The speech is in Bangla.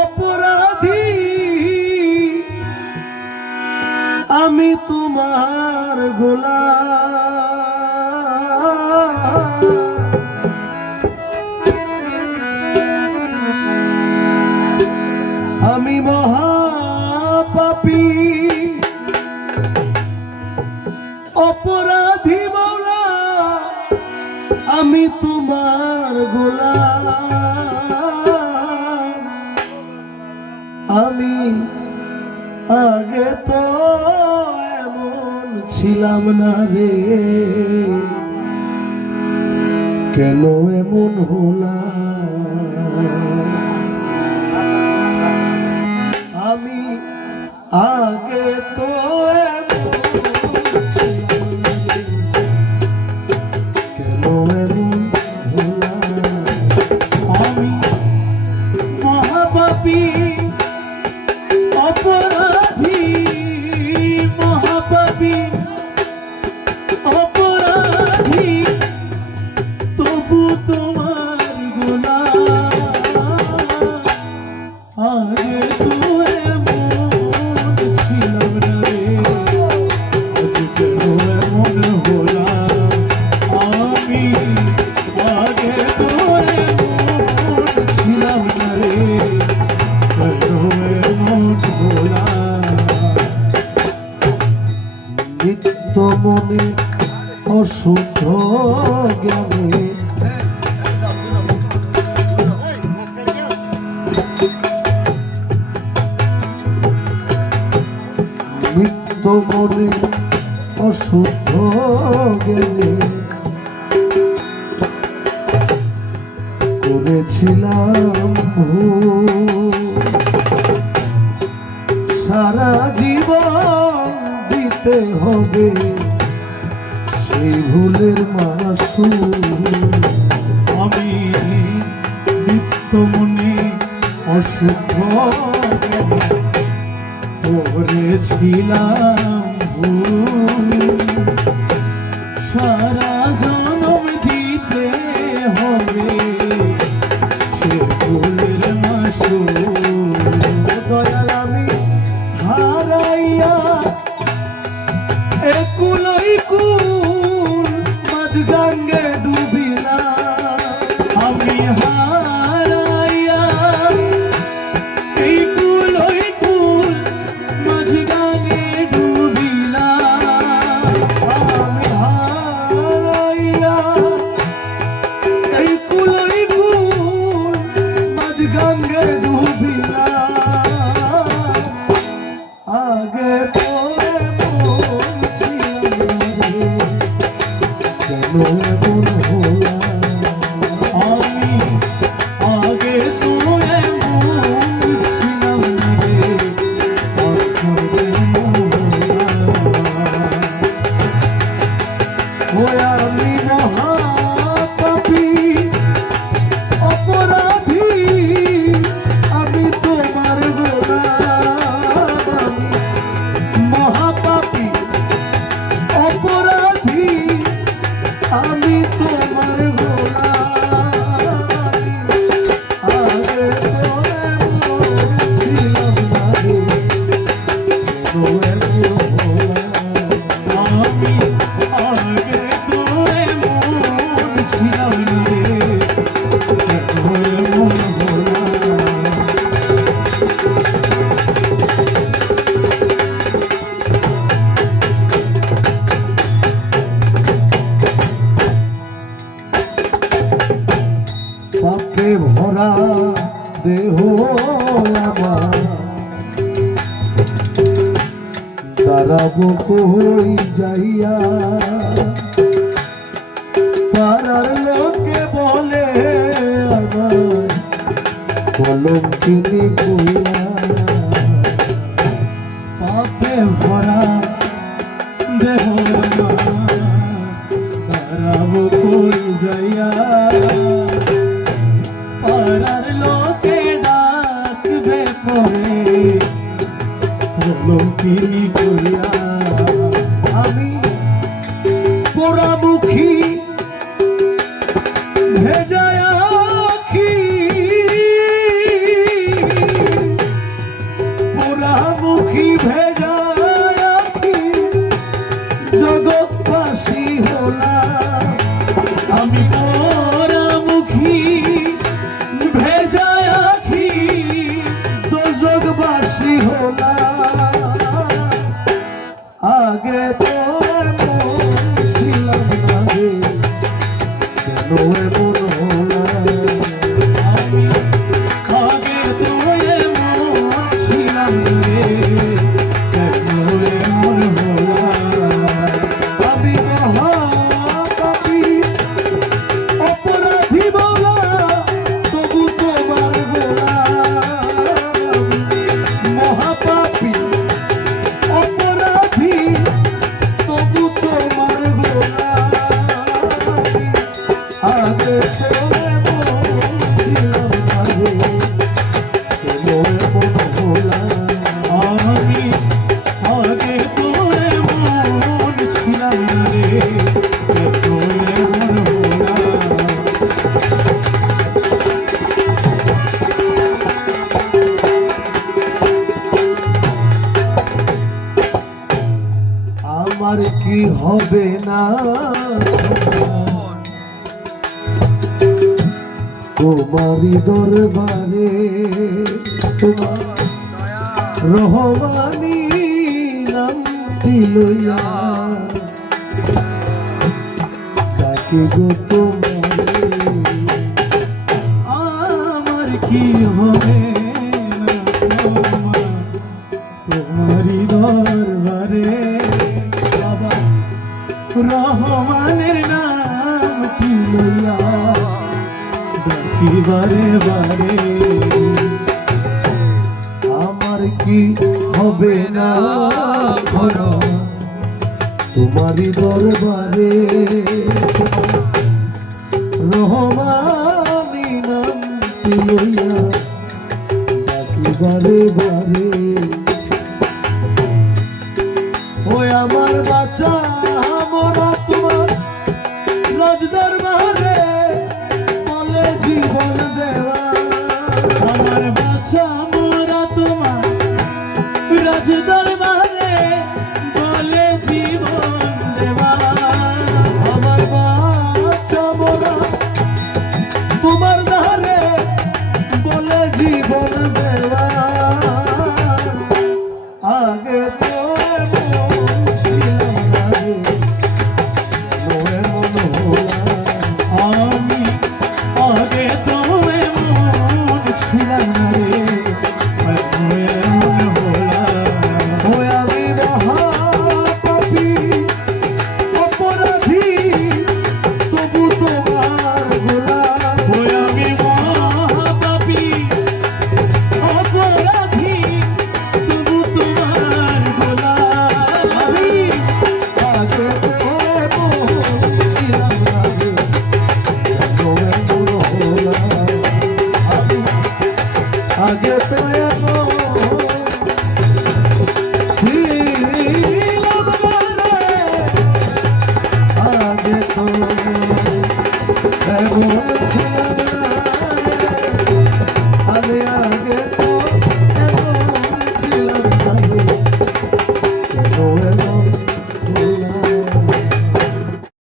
অপরাধী আমি তোমার গোলাম, আমি মহাপাপী অপরাধী মাওলা, আমি তোমার গোলাম। আমি আগে তো এমন ছিলাম না রে, কেন এমন হলাম? আমি আগে তো এমন ছিলাম না রে, কেন এমন হলাম? আমি মহাপাপী অপরাধী, মহাপাপী অপরাধী, তবু তোমার গোলাম। আগে তো এমন ছিলাম না রে, কেন এমন হলাম? আমি আগে তো এমন ছিলাম না রে, নিত্য মনে অশুদ্ধ জ্ঞানে নিত্য মনে অশুদ্ধ জ্ঞানে করেছিলাম সারা জীবন দিতে হবে সেই ভুলের মাসুল। আমি নিত্য মনে অশুদ্ধ করেছিলাম ভুল, সারা জনম দিতে হবে সে ভুলের মাসুল। দয়াল আমি হারাইয়া একুলই কুল মাঝ গাঙ্গে ডুবিলাম, আমি হারাইয়া এই কুলই কুল মাঝ গাঙ্গে ডুবিলাম। আমি হারাইয়া এই কুলই কুল মাঝ গাঙ্গে ডুবিলাম। আগে তো এমন ছিলাম না রে, কেন এমন হলাম? আমি আগে তো এমন ছিলাম না রে, অসম্ভব ওই আমি মহাপাপী অপরাধী, আমি তোমার গোলাম। মহাপাপী অপরাধী, আমি তোমার গোলাম। আগে তো এমন ছিলাম না রে, কেন এমন হলাম? আমি আগে তো এমন ছিলাম না রে, কেন এমন হলাম? পাপে ভরা দেহ আমার, দাঁড়াবো কই যাইয়া? পাড়ার লোকে বলে আমার কলঙ্কিনী কইয়া। পাপে ভরা দেহ দাঁড়াবো কই যাইয়া? পাড়ার লোকে ডাকবে পরে কলঙ্কিনী কইয়া। আমি পোড়ামুখী ভেজায়া হবে না তোমারি দরবারে তোমার রহমানি নামটি লইয়া তাকে গো তোমারে আমার কি হবে না তোমারি দরবারে বাবা রহমানের নাম কি লইয়া ডাকি বারে বারে আমার কি হবে না ভরা তোমারি দরবারে রহমানি নামটি লইয়া ডাকি বারে বারে ওই আমার বাচ্চা মরা তোমার রোজ দরবারে বলে জীবন দেওয়া আমার বাচ্চা মোরা তোমার রাজ দরবারে বলে জীবন দেওয়া আমার বাচ্চা মরা তোমার